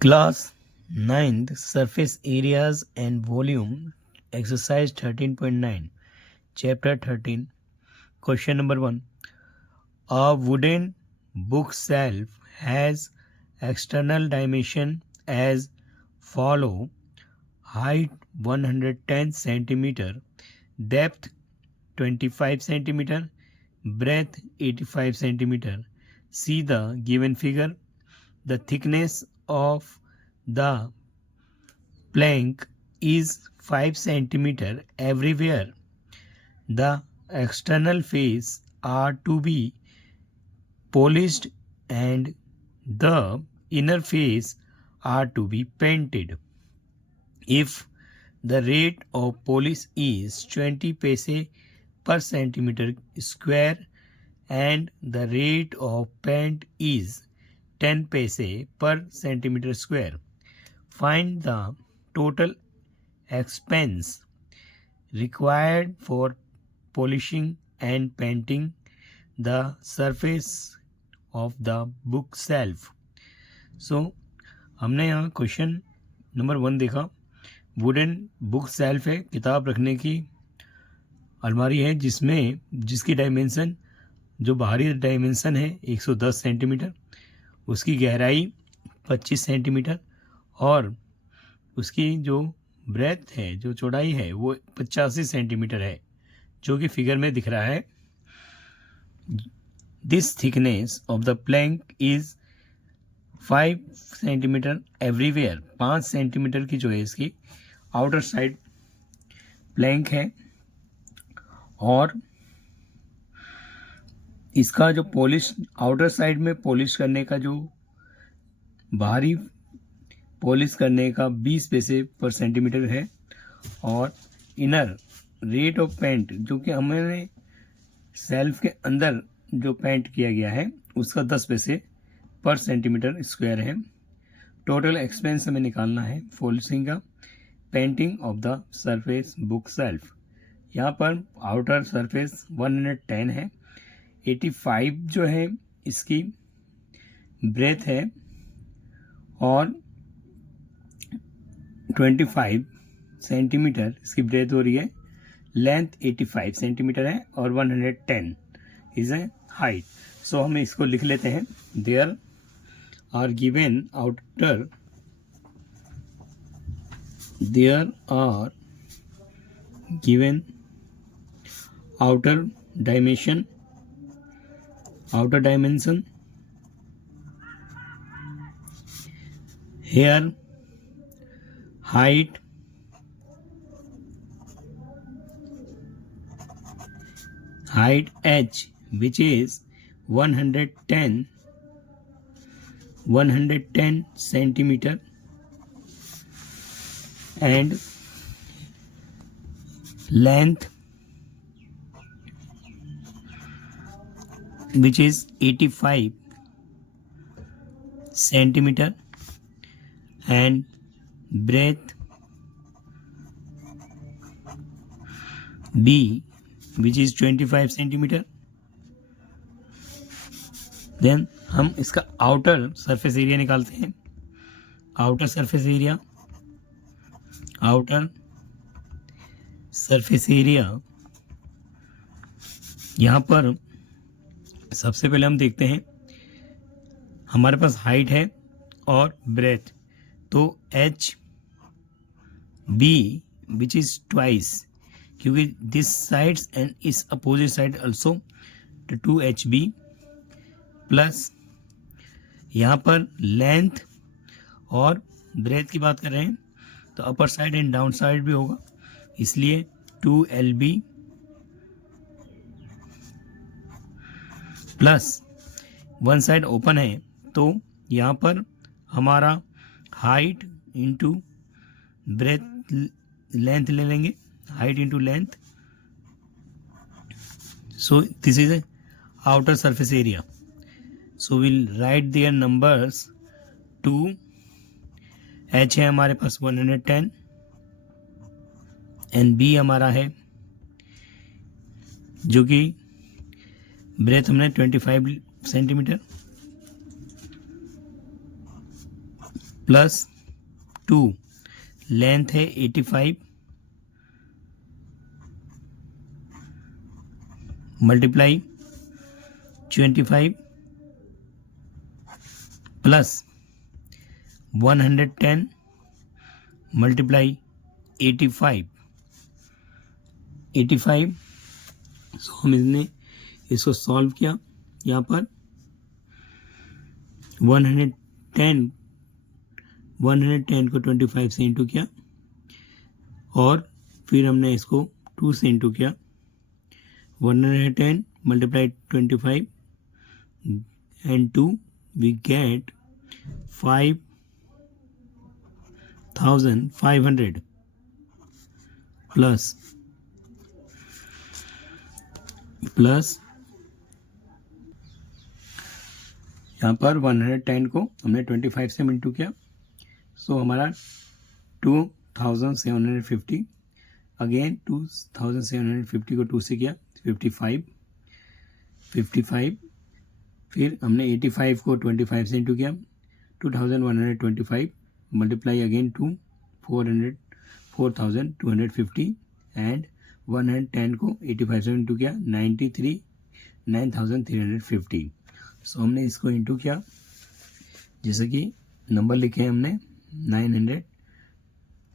Class 9th Surface Areas and Volume Exercise 13.9 Chapter 13 Question number 1. A wooden bookshelf has external dimension as follow: height 110 cm, depth 25 cm, breadth 85 cm. See the given figure. The thickness of the plank is 5 cm everywhere. The external face are to be polished and the inner face are to be painted. If the rate of polish is 20 paise per centimeter square and the rate of paint is 10 paise per centimeter square, find the total expense required for polishing and painting the surface of the bookshelf. So हमने यहाँ question number 1 देखा. Wooden book shelf है, किताब रखने की अलमारी है जिसकी डायमेंशन, जो बाहरी डायमेंशन है 110 सेंटीमीटर, उसकी गहराई 25 सेंटीमीटर और उसकी जो ब्रेथ है, जो चौड़ाई है, वो 85 सेंटीमीटर है, जो कि फिगर में दिख रहा है. This thickness of the plank is 5 centimetre everywhere. 5 centimetre की जो है इसकी आउटर साइड प्लैंक है और इसका जो पॉलिश, आउटर साइड में पॉलिश करने का, जो बाहरी पॉलिश करने का 20 पैसे पर सेंटीमीटर है और इनर रेट ऑफ पेंट, जो कि हमने सेल्फ के अंदर जो पेंट किया गया है उसका 10 पैसे पर सेंटीमीटर स्क्वायर है. टोटल एक्सपेंस हमें निकालना है पॉलिशिंग का, painting of the surface book shelf. यहाँ पर आउटर सरफेस 110 है, 85 जो है इसकी ब्रेथ है और 25 सेंटीमीटर इसकी ब्रेथ हो रही है. लेंथ 85 सेंटीमीटर है और 110 इज ए हाइट. सो हम इसको लिख लेते हैं. There are given outer dimension, here height, h, which is 110 centimeter, and length, which is 85 centimeter, and breadth B, which is 25 centimeter. Then हम इसका आउटर सरफेस एरिया निकालते हैं. आउटर सरफेस एरिया यहाँ पर सबसे पहले हम देखते हैं, हमारे पास हाइट है और ब्रेथ, तो H B which is twice, क्योंकि this sides and is opposite side also, तो 2HB प्लस यहाँ पर लेंथ और ब्रेथ की बात कर रहे हैं तो upper side and down side भी होगा, इसलिए 2LB plus one side open है तो यहाँ पर हमारा हाइट इंटू ब्रेथ लेंथ ले लेंगे, height into length. So this is a outer surface area. So will write there numbers. 2H है हमारे पास 110 एंड B हमारा है, जो कि ब्रेथ हमने 25 सेंटीमीटर प्लस 2, लेंथ है 85 मल्टीप्लाई 25 प्लस 110 मल्टीप्लाई 85। सो हमने इसको सॉल्व किया। यहाँ पर 110 को 25 से इंटू किया और फिर हमने इसको 2 से इंटू किया। 110 multiply 25 and 2, we get 5,500 plus यहाँ पर 110 को हमने 25 से इंटू किया, सो हमारा 2,750। अगेन 2,750 को 2 से किया 55, फिर हमने 85 को 25 से इंटू किया 2,125 मल्टीप्लाई अगेन 2 4,250 एंड 110 को 85 से इंटू किया 9,350। सो हमने इसको इंटू किया, जैसे कि नंबर लिखे हैं हमने 900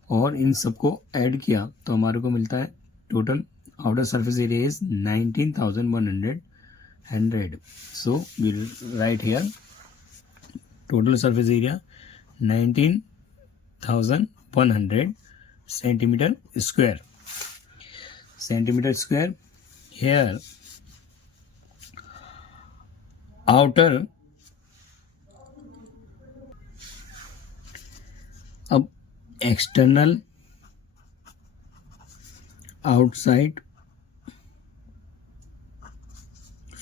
और इन सबको ऐड किया तो हमारे को मिलता है total outer surface area is 19,100। So we write here total surface area 19,100 centimeter square. Here outer, अब external, outside,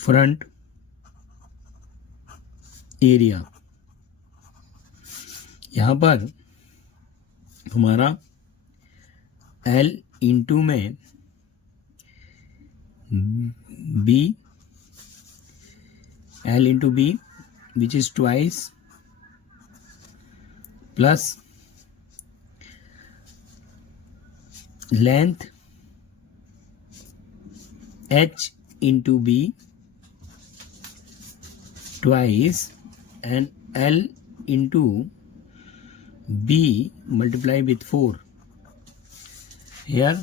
front area, यहाँ पर हमारा L इंटू में B, L into B which is twice plus length H into B twice and L into B multiply with 4. Here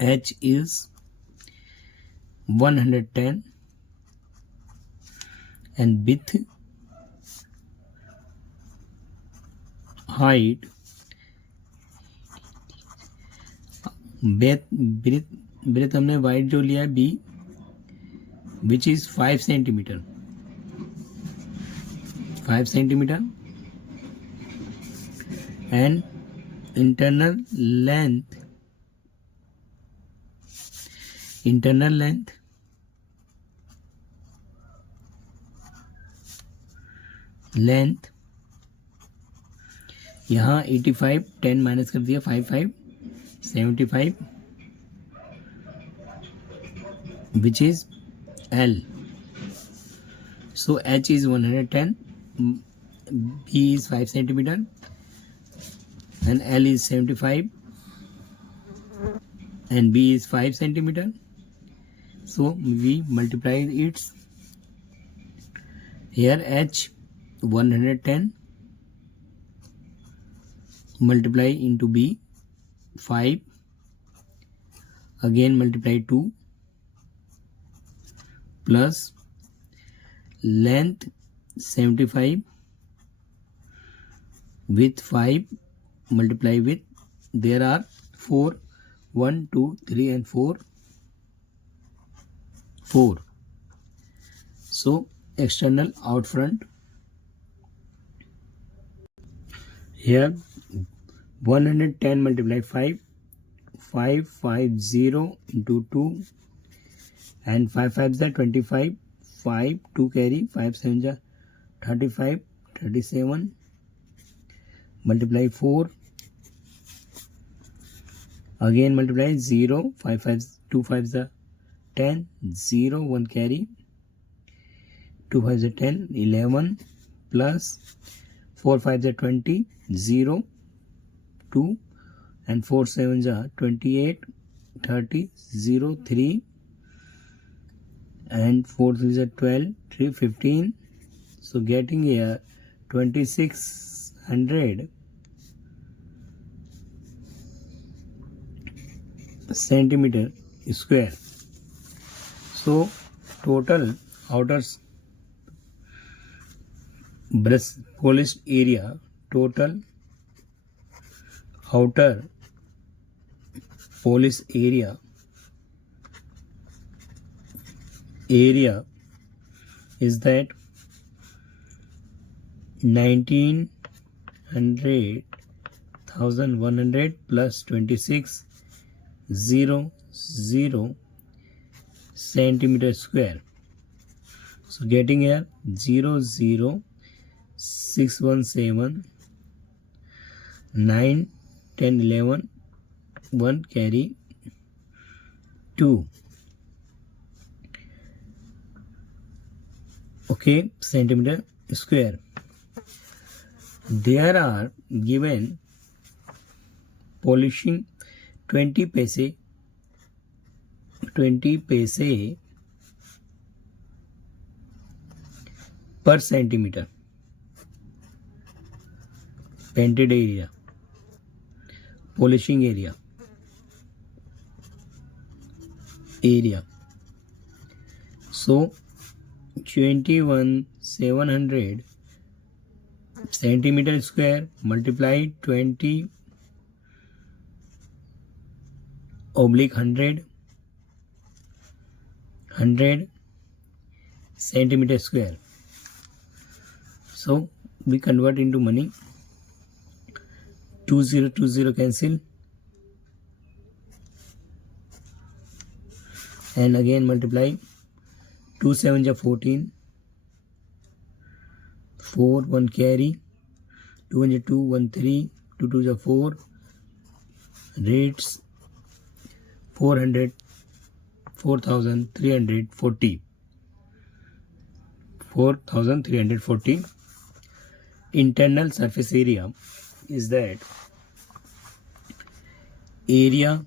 H is 110 and width, height, breadth हमने wide जो लिया है B which is 5 centimeter and internal length यहाँ 85 10 minus कर दिया 55 75 which is L. So H is 110, B is 5 centimeter and L is 75 and B is 5 centimeter. So we multiply it. Here H 110 multiply into B 5, again multiply 2 plus length 75 with 5 multiply with, there are 4 1 2 3 and 4. So external out front, here 110 multiply 5 550 into 2 and 5 5 is 25 5 2 carry 5 7 is 35 37 multiply 4, again multiply 0 5 5 2 5 is 10 0 1 carry 2 5 is 10 11 plus 4 5 are 20, 0, 2, and 4 7 are 28, 30, 0, 3, and 4 3 are 12, 3, 15. So getting here 2600 centimeter square. So total outer breast polished area, total outer polish area is that 1900,100 plus 2600 centimeter square. So getting here 00617 9 10 11 1 carry 2, okay, centimeter square. There are given polishing 20 paise per centimeter painted area, polishing area. So 21,700 centimeter square multiply 20 oblique 100 centimeter square. So we convert into money. 20 cancel, and again multiply. 2 7 are 14, 4 1 carry, 2 1 2 1 3, 2 2 are 4, rates 4,340. Internal surface area is that area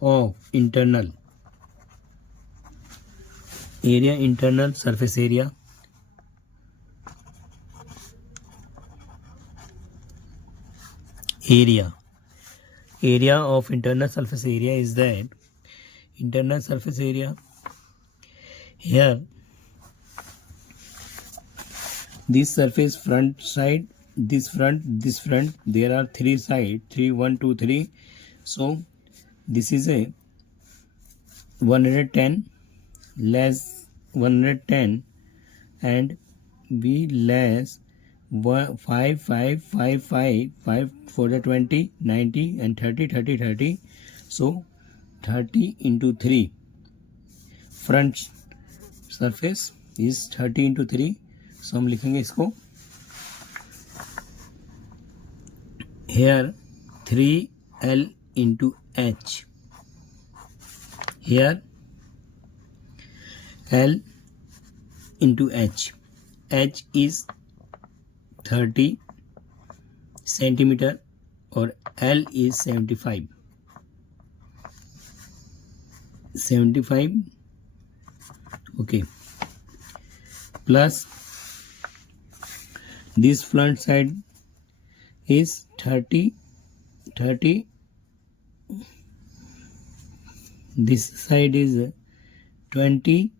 of internal surface area of internal surface area is that internal surface area here, this surface front side, this front, there are 3 sides, 3 1 2 3. So this is a 110 less 110 and B less 5 5 5 5 5 for the 20 90 and 30. So 30 into 3 front surface is 30 into 3. So हम लिखेंगे इसको here 3L into H, here L into H. H is 30 centimeter or L is 75. Okay, plus this front side is 30, this side is 20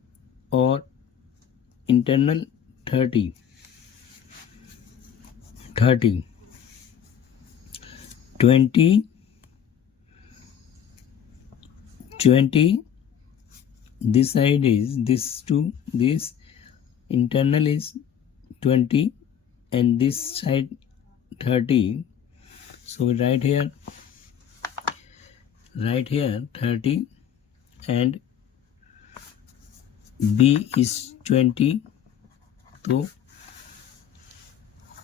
or internal 30, 20, this side is this to this, internal is 20 and this side 30. So right here 30 and B is 20, so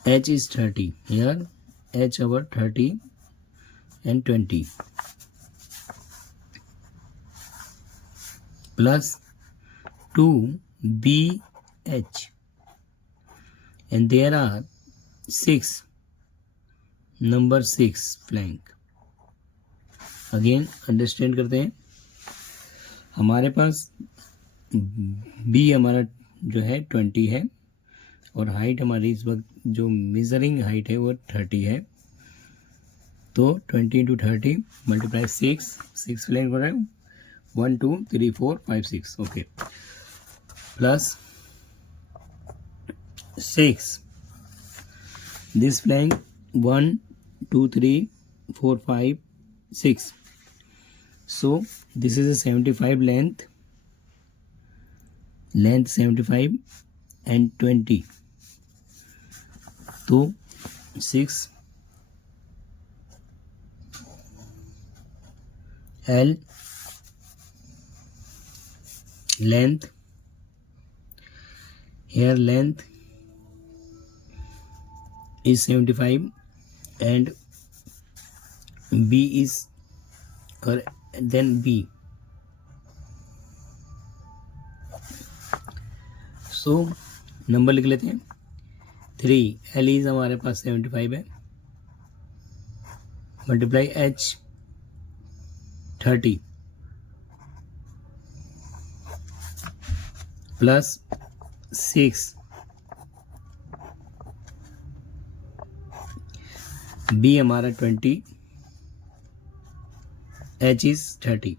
H is 30. Here H over 30 and 20 plus 2 BH, and there are 6, number 6 flank. Again understand करते हैं। हमारे पास B हमारा जो है 20 है और height हमारी इस वक्त जो मेजरिंग हाइट है वो 30 है। तो 20 इंटू 30 मल्टीप्लाई 6 फ्लैंक हो रहा है 1 2 3 4 5 6 okay plus 6 this flank 1 2 3 4 5 6 so this is a 75 length 75 and 20 तो 6 L length here length is 75 and B is or then B so number लिख लेते हैं 3 L इज हमारे पास 75 है मल्टीप्लाई H 30 प्लस 6 B हमारा 20 H is 30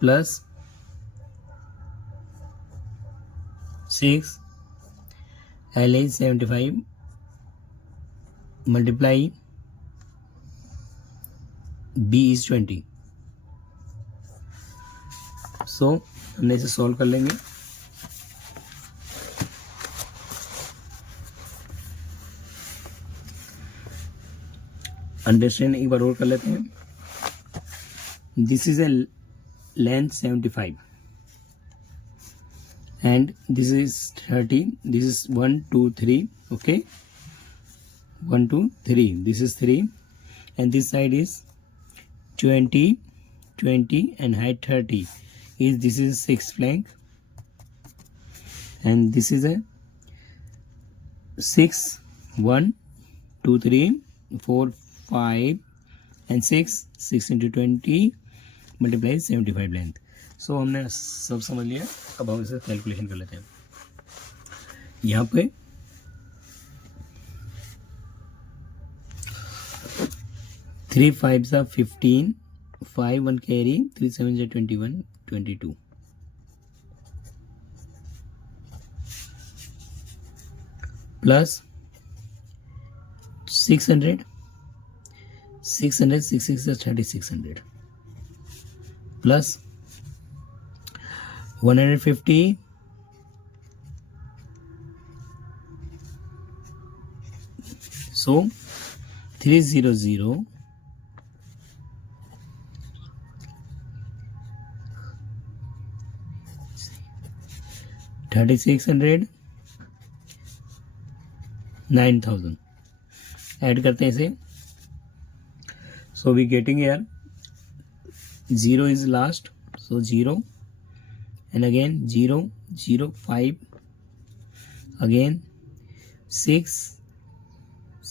plus 6 L is 75 multiply B is 20 सो हमने इसे solve कर लेंगे। अंडरस्टैंड एक बार और कर लेते हैं। This is A length 75 and this is 30 this is 1 2 3 okay 1 2 3 this is 3 and this side is 20 and height 30 is this is 6 flank and this is a 6 1 2 3 4 5 and 6 into 20 multiply 75 length. So हमने सब समझ लिया। अब हम इसे calculation कर लेते हैं। यहाँ पे 3 5s are 15 5 1 carry 3 7s are 21 22 plus 600 6 6 is 3600 plus 150 so 300 3600 9000 add करते हैं इसे so we getting here 0 is last so 0 and again 0 0 5 again 6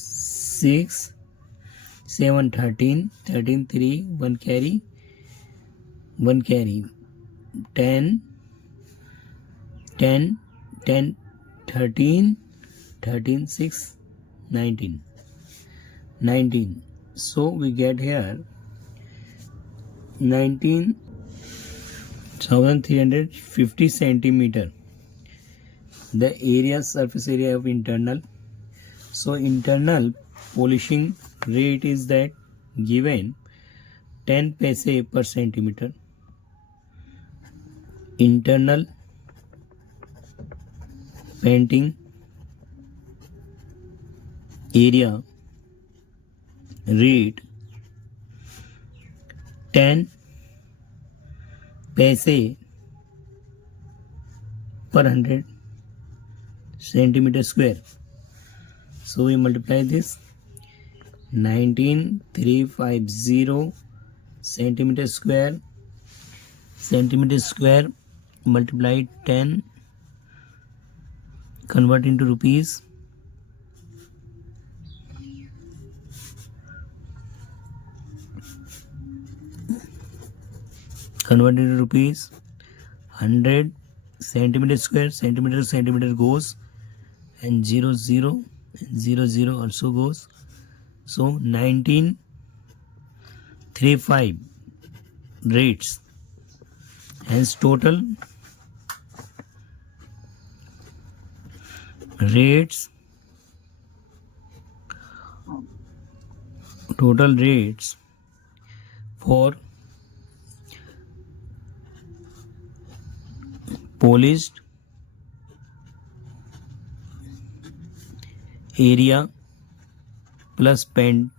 6 7 13 13 3 1 carry 10 10 10 13 13 6 19 so we get here 19,350 centimeter the area surface area of internal so internal polishing rate is that given 10 paise per centimeter internal painting area rate 10 पैसे per 100 centimeter square so we multiply this 19350 centimeter square multiply 10 convert into rupees converted into rupees. 100 centimeter square, centimeter to centimeter goes, and 0 0 and 0 0 also goes. So 1935 rates. Hence total rates for polished area plus pent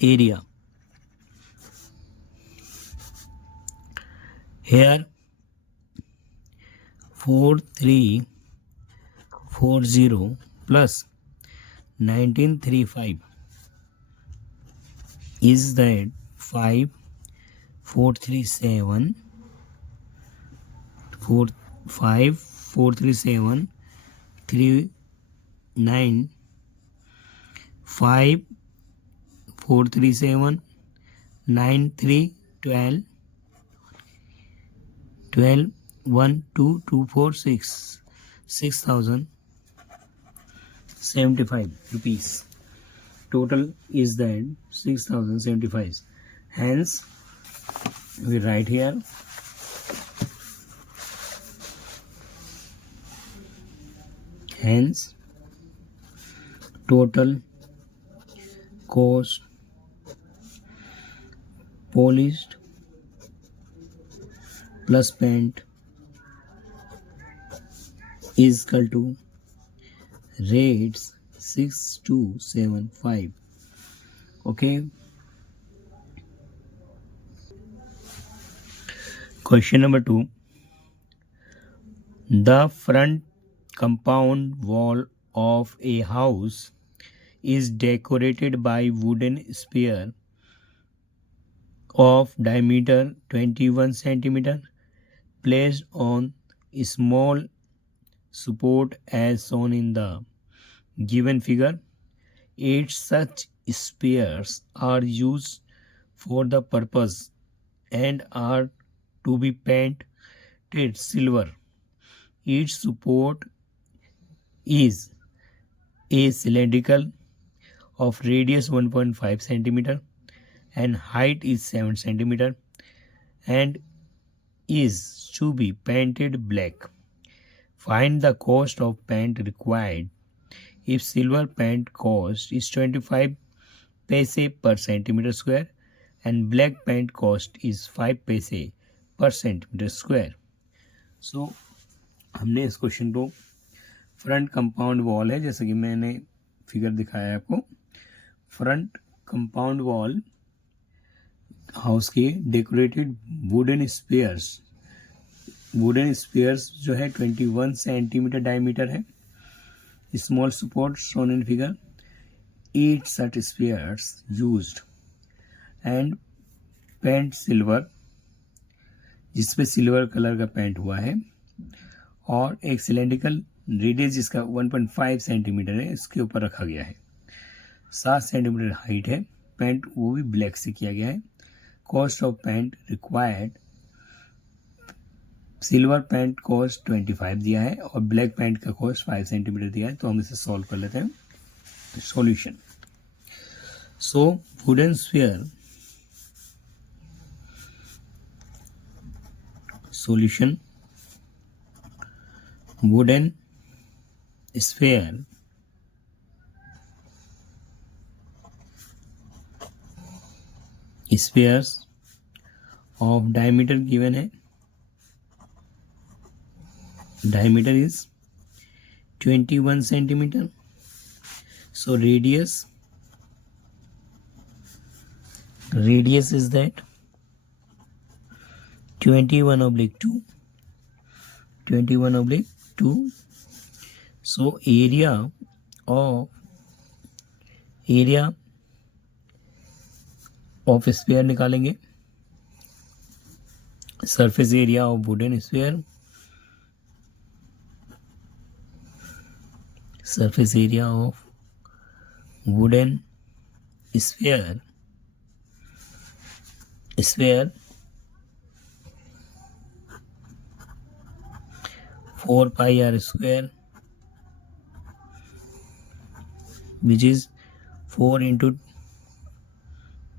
area. Here 4340 plus 1935 is that 5437 39 5 437 9 3 12 12 1 2 2 4 6 6075 rupees. Total is that 6075. Hence we write here total cost polished plus paint is equal to rates 6275. Okay. Question number 2. The front compound wall of a house is decorated by wooden sphere of diameter 21 centimeter placed on a small support as shown in the given figure. 8 such spheres are used for the purpose and are to be painted silver. Each support is a cylindrical of radius 1.5 centimeter and height is 7 centimeter and is to be painted black. Find the cost of paint required if silver paint cost is 25 paise per centimeter square and black paint cost is 5 paise per centimeter square. So हमने इस question को front compound wall है, जैसे कि मैंने figure दिखाया है आपको. फ्रंट कंपाउंड वॉल हाउस के डेकोरेटेड वुडन स्पेयर्स जो है 21 सेंटीमीटर डायमीटर है. Small support shown in figure. 8 such spheres used and paint silver, जिसपे सिल्वर कलर का पेंट हुआ है, और एक सिलेंड्रिकल रेडियस जिसका 1.5 सेंटीमीटर है इसके ऊपर रखा गया है. 7 सेंटीमीटर हाइट है. पेंट वो भी ब्लैक से किया गया है. Cost of paint required, silver paint cost 25 दिया है और ब्लैक पेंट का कॉस्ट 5 सेंटीमीटर दिया है. तो हम इसे सॉल्व कर लेते हैं. Solution. So wooden sphere solution. Wooden sphere spheres of diameter given है. Diameter is 21 centimeter. So radius is that 21/2. So area of sphere निकालेंगे. Surface area of wooden sphere. Surface area of wooden sphere sphere 4 pi r square, which is 4 into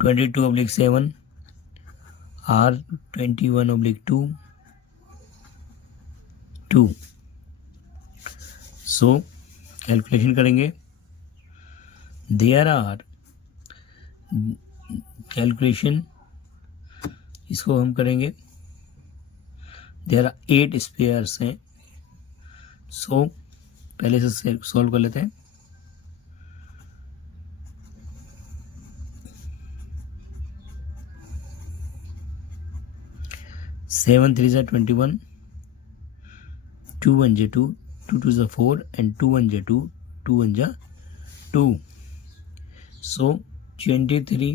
22/7 r 21/2 2. So calculation करेंगे. There are calculation इसको हम करेंगे. There are 8 spheres हैं. सो पहले से solve कर लेते हैं. सेवन 3 जा 21, 2 1 जा 2, 2 2 जा 4 and 2 1 जा 2, 2 1 जा 2. So 23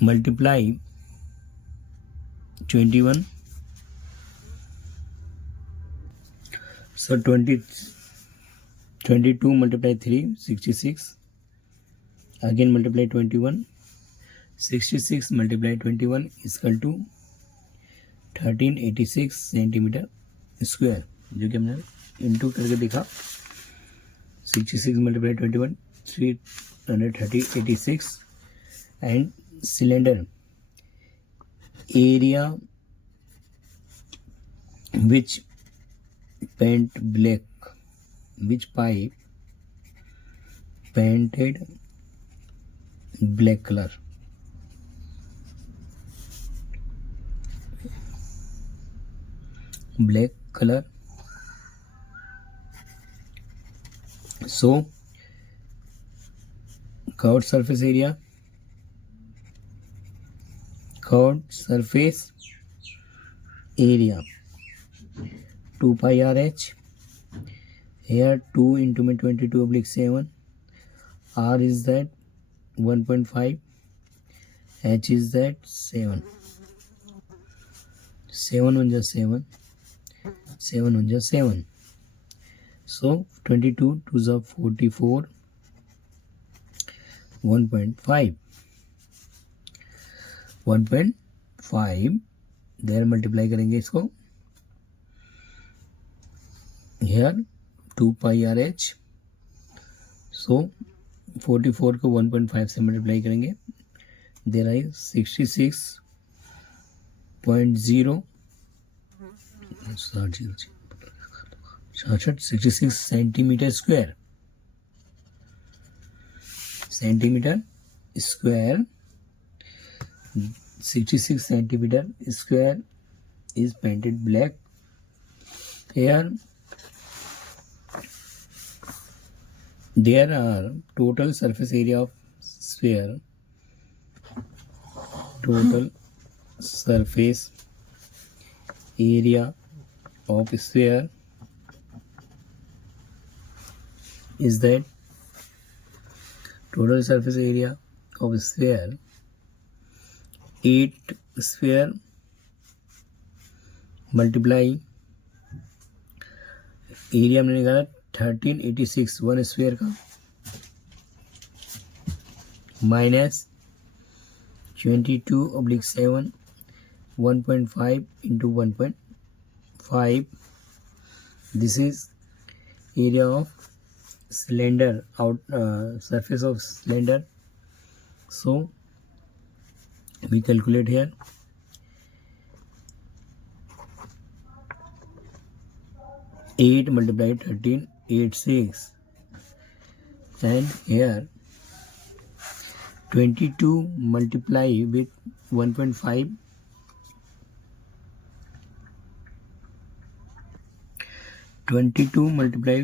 multiply 21. So 22 multiply 3, 66. Again multiply 21. 66 multiply 21 is equal to 1386 centimetre square, जो कि हमने इंटू करके देखा. 66 multiply 21 386. And cylinder area which paint black, which pipe painted black color. Black color. So curved surface area, curved surface area 2 pi RH. Here 2 into 22/7. R is that 1.5. H is that 7. 7 1 just 7. 7 1 just 7. So 22 2 is 44. 1.5. 1.5. There multiply करेंगे इसको. Here 2 pi RH. So 44 को 1.5 से multiply करेंगे. देर आई 66 centimetre square. Centimetre square 66 centimeter square is painted black. Here there are total surface area of sphere. Total surface area of sphere is that total surface area of sphere 8 sphere multiply area हमने निकाला 1386 one square का minus 22/7 1.5 into 1.5. This is area of cylinder surface of cylinder. So we calculate here. Eight multiply 13 86, and here 22 multiply with 1.5. 22 multiply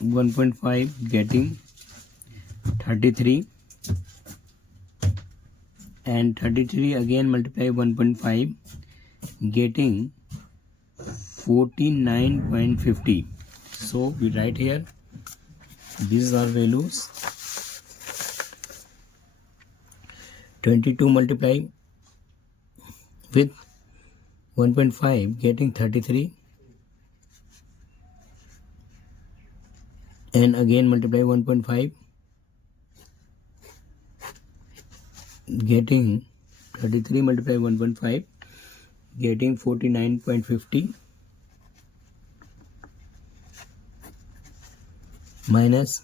1.5 getting 33, and 33 again multiply 1.5 getting 49.50. So we write here these are values. 22 multiply with 1.5 getting 33, and again multiply 1.5 getting 33 multiply 1.5, getting 49.50 minus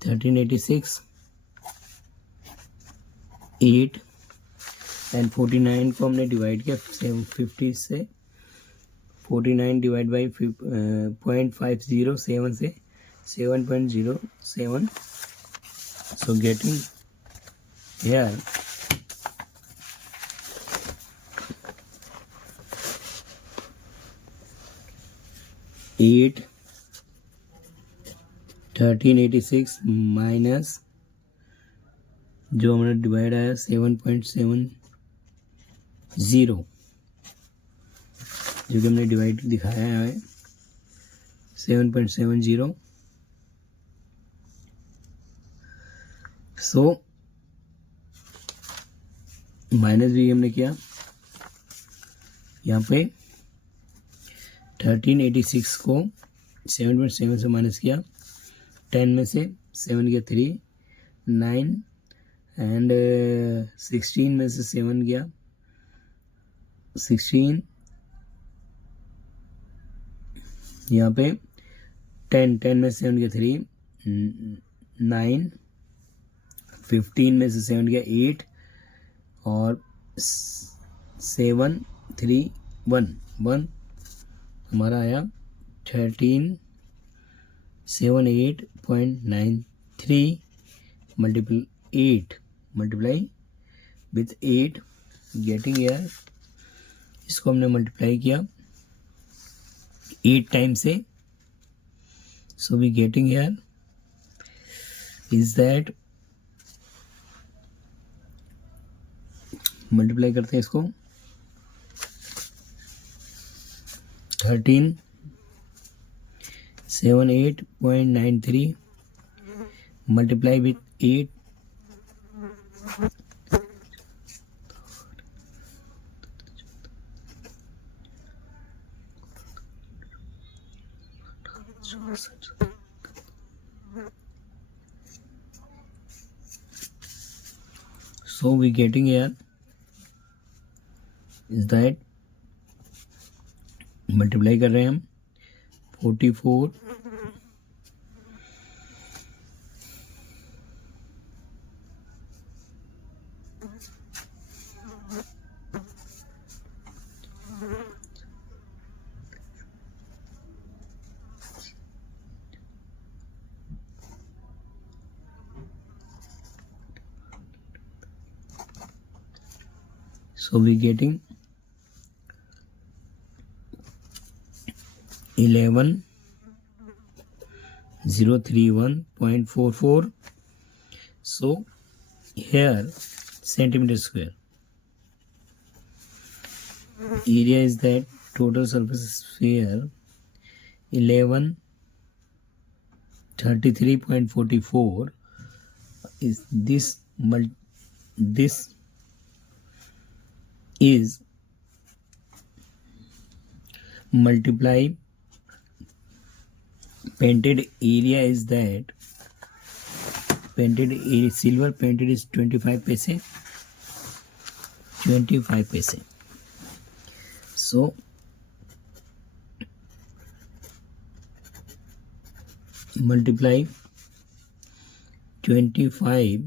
1386 8 and 49 को हमने divide किया 50 से, 49 divide by 0.507 से 7.07. So getting here 8 1386 minus जो हमारा divide आया 7.70 जो कि हमने डिवाइड दिखाया है 7.70. सो माइनस भी हमने किया यहाँ पे 1386 को 7.7 से माइनस किया, 10 में से 7 गया 3, 9 एंड 16 में से 7 गया 16, यहाँ पे 10 में से 7 गया 3, 9, 15 में से 7 गया 8 और 7 3 1 हमारा आया 1378.93 मल्टीप्लाई विथ 8 गेटिंग एयर. इसको हमने मल्टीप्लाई किया 8 टाइम से. So we getting here is that, multiply करते हैं इसको 1378.93 multiply with 8 so we getting here is that multiply कर रहे हैं हम 44 so we getting 11,031.44. so here centimeter square area is that total surface sphere 1133.44 is this is multiply painted area is that painted area, silver painted is 25 paise, so multiply 25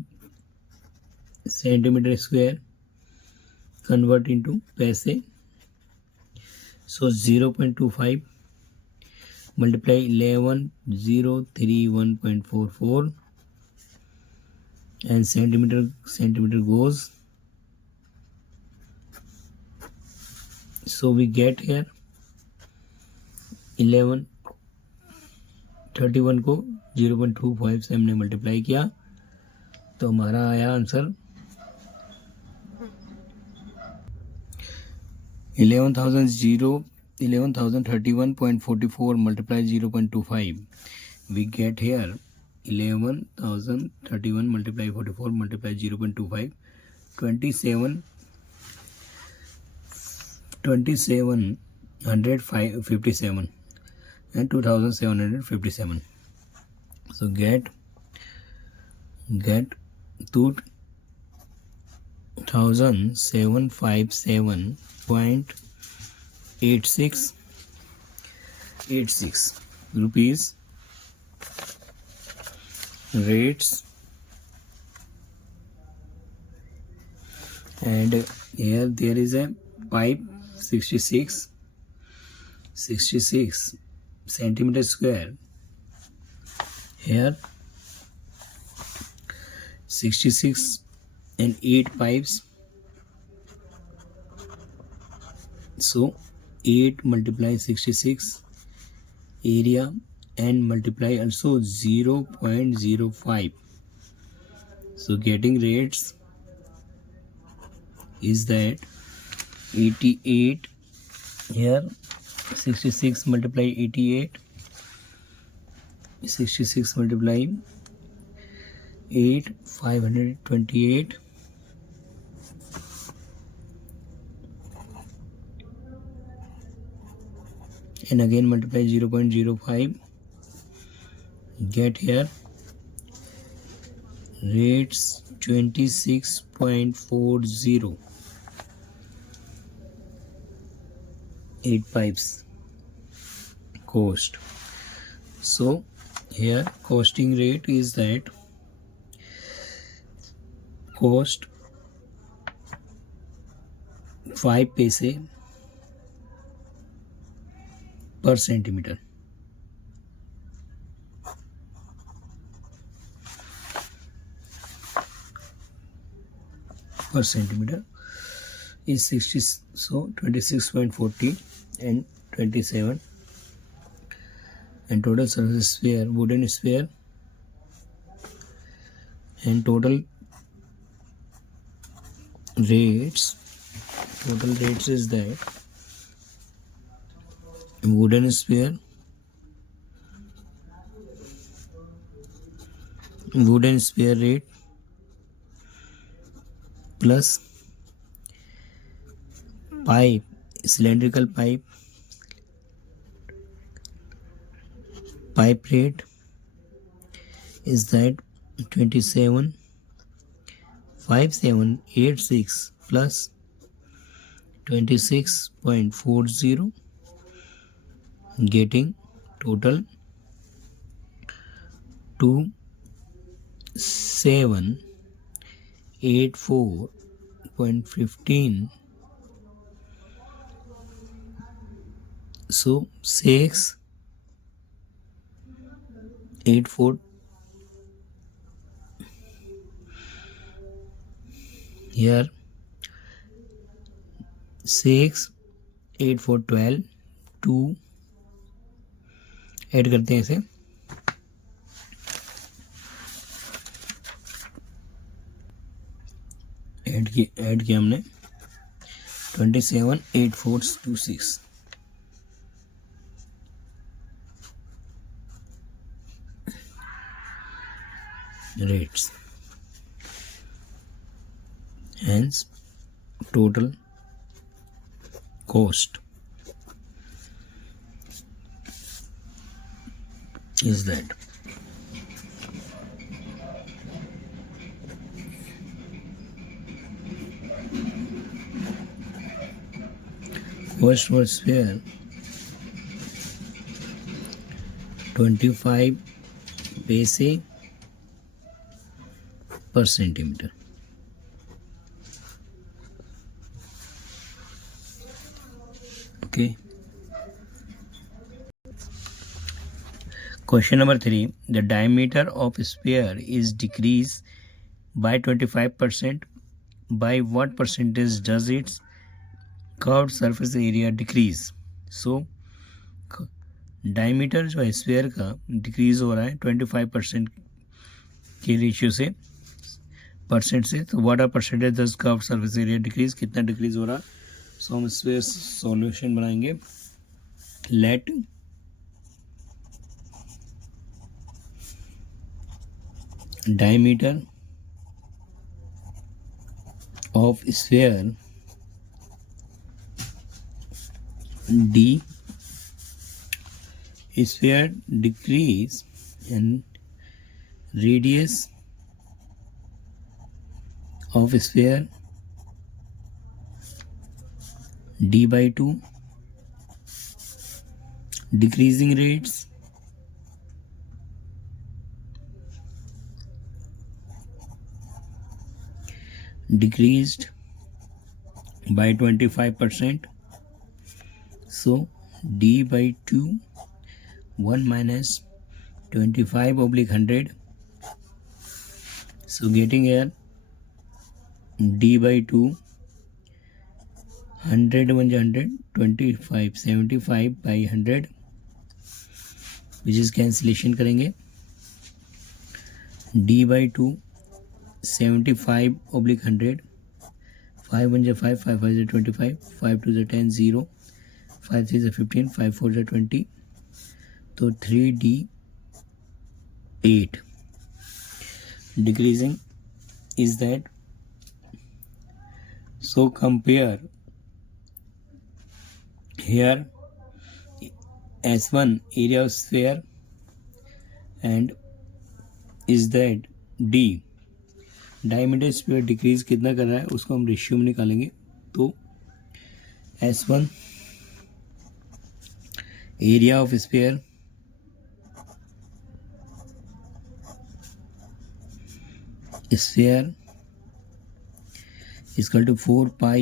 centimeter square convert into paise, so 0.25 multiply 11,031.44 and centimeter goes, so we get here 1131 को 0.25 से हमने multiply किया तो हमारा आया answer 11,031.44 multiply 0.25. We get here 11,031 multiply 44 multiply 0.25, 2757 and 2,757. So get 1757.86 rupees. Rates, and here there is a pipe 66 centimeter square. Here 66 and 8 pipes, so 8 multiply 66 area and multiply also 0.05. so getting rates is that 88. Here 66 multiply 88, 66 multiply 8, 528, and again multiply 0.05. get here rates 26.40. 8 pipes cost. So here costing rate is that cost 5 paise per centimeter. Per centimeter is 60, so 26.40 and 27, and total surface sphere, wooden sphere, and total rates is that wooden sphere rate plus pipe, cylindrical pipe rate is that 27.5786 plus 26.40, getting total 2784.15. so 684. here 68412 2 add करते हैं इसे, add किया हमने 278426. rates, hence total cost is that cost per sphere 25 paise per centimeter. Okay. Question number 3. The diameter of a sphere is decreased by 25%. By what percentage does its curved surface area decrease? So diameter जो है sphere का decrease हो रहा है 25% के ratio से, percent से. तो what are percentage does curve surface area decrease, कितना डिक्रीज हो रहा. सो हम इसमें सॉल्यूशन बनाएंगे. Let diameter of sphere D sphere decrease and radius of sphere d by 2, decreasing rates, decreased by 25%. So d by 2, 1 minus 25/100. So getting here d by 2, 100 100, 25, 75 by 100, which is cancellation करेंगे. d by 2, 75/100, 5 1 is 5, 5 5 is 25, 5 2 is 10, 0, 5 3 is 15, 5 4 is 20. तो 3d 8. Decreasing is that. So compare here S1 area of sphere and is that D diameter sphere decrease कितना कर रहा है उसको हम ratio में निकालेंगे. तो S1 area of sphere sphere is equal to 4 pi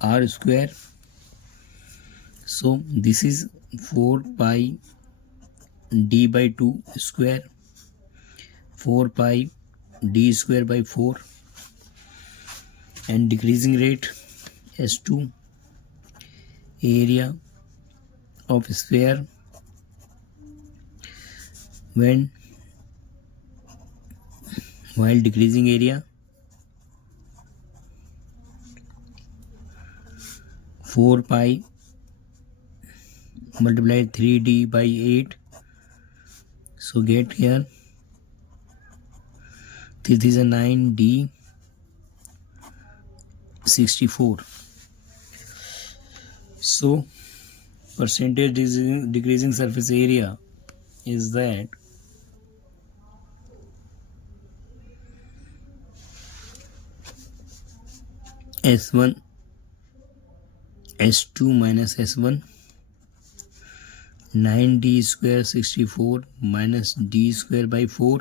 r square. So this is 4 pi d by 2 square, 4 pi d square by 4, and decreasing rate S2 area of sphere while decreasing area 4 pi multiply 3d by 8. So get here this is a 9d 64. So percentage decreasing surface area is that S1 S2 minus S1, 9d square 64 minus d square by 4,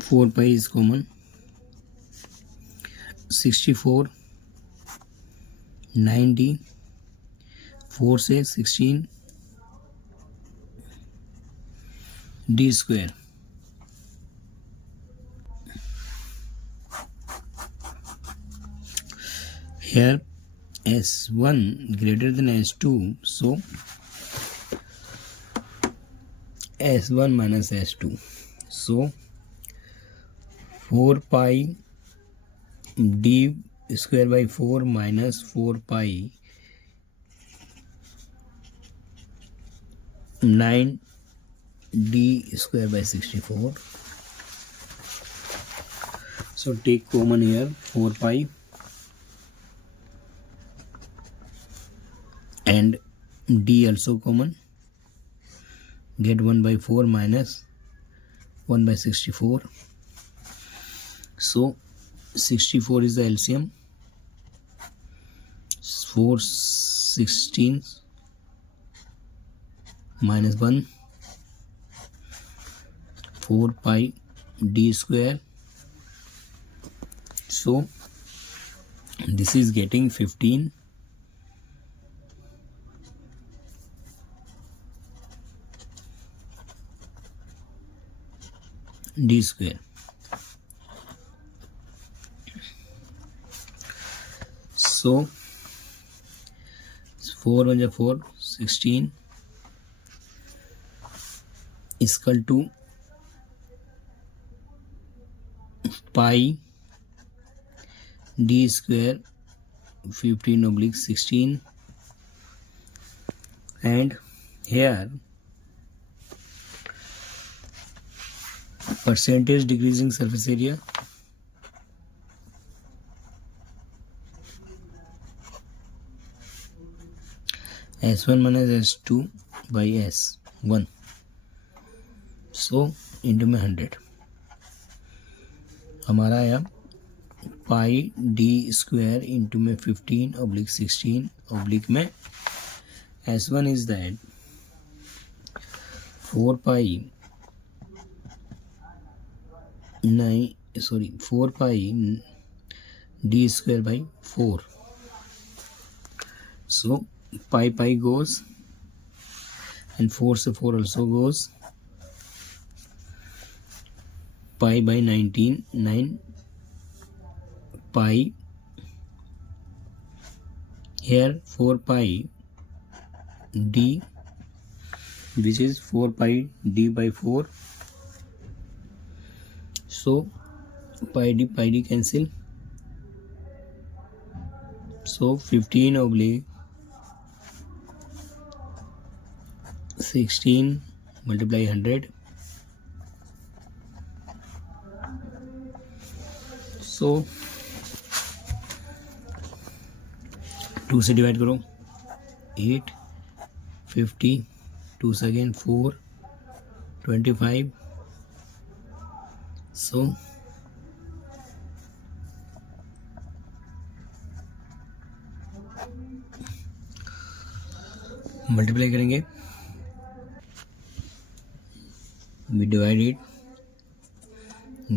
four pi is common, 64 9d 4 से 16 d square. Here S1 greater than S2, so S1 minus S2. So 4 pi d square by 4 minus 4 pi 9 d square by 64. So take common here 4 pi and d also common. Get 1 by 4 minus 1 by 64. So 64 is the LCM. 4 16 minus 1, 4 pi d square. So this is getting 15 d square. So 4 1 is 4, 16 is equal to pi d square 15/16, and here percentage decreasing surface area S1 minus S2 by s 1. So into में 100 हमारा आया पाई D square into में 15/16 में s1 is that 4 pi D square by 4. So pi goes and 4 से 4 also goes. Pi by 19, 9 pi. Here 4 pi d, which is 4 pi d by 4. So pi d cancel. So 15/16 multiply 100. So 2 से divide करो 8, 50, 2 second 4, 25. So multiply करेंगे, we divide it,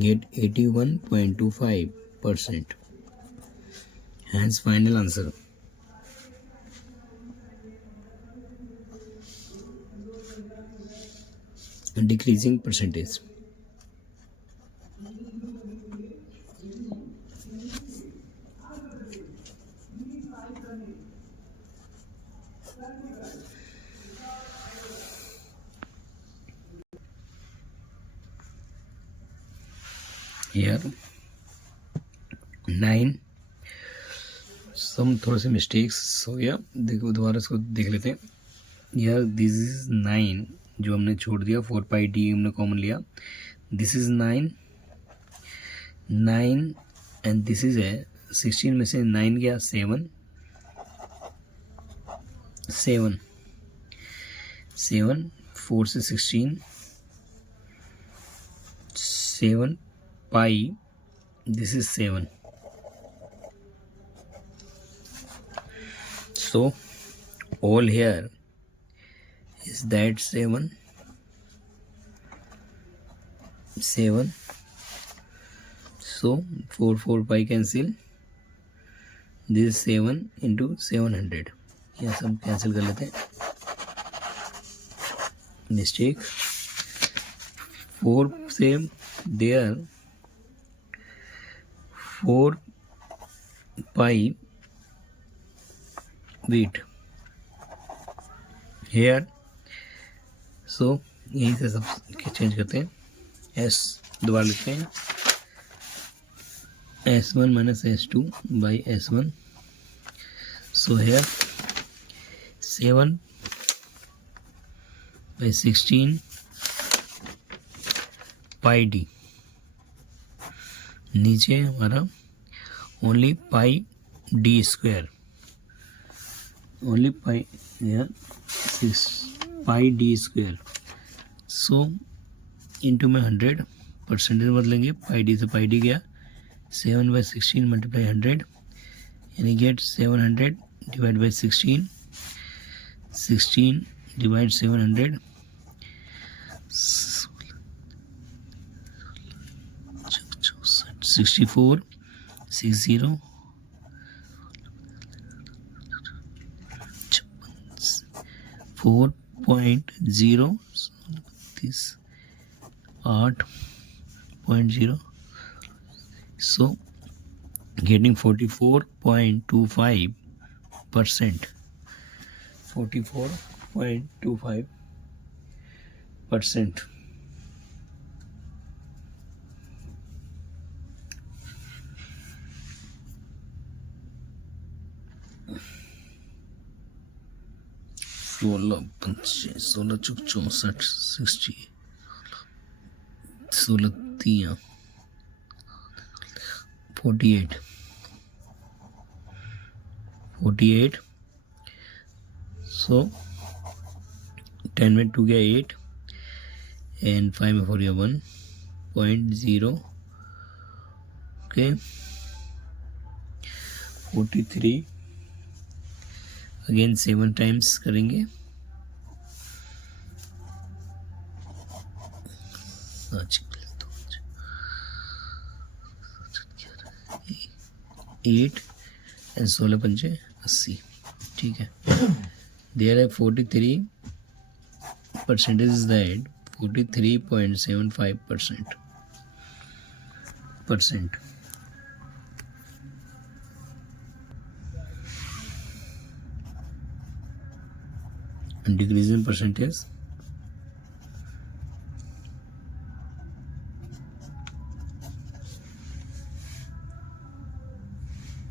get 81.25%. Hence final answer. Decreasing percentage. Here 9 सम थोड़े से mistakes हो गया, देखो दोबारा इसको देख लेते हैं. यार दिस इज 9 जो हमने छोड़ दिया, 4 पाई डी हमने कॉमन लिया. This is 9 and this is है 16 में से 9 गया 7 4 से 16 7 pi, this is 7. So all here is that 7. So 4 pi cancel. This is 7 into 700. यह सब कैंसिल कर लेते हैं. मिस्टेक 4 से there 4 pi wait here. So यहीं से सब चेंज करते हैं. s दोबारा लिखते हैं, s1 minus s2 by s1. So here 7/16 pi d. नीचे हमारा ओनली पाई डी स्क्वायर, ओनली पाई 6 पाई डी स्क्वायर. सो इंटू में 100 परसेंटेज बदलेंगे, पाई डी से पाई डी गया. 7/16 मल्टीप्लाई 100 यानी gate 700 divide by 16 divide 700 64 60 4.0 8.0. So getting 44.25%. 44.25%. सोलह 64 60 16 48. So 10 में 2 गया 8 एंड 5 में 4 गया 1.0 ओके 43 अगेन 7 टाइम्स करेंगे एट एंड 16 पंचे 80 ठीक है देयर है 43 percentage is that 43.75%. And decrease in percentage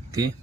okay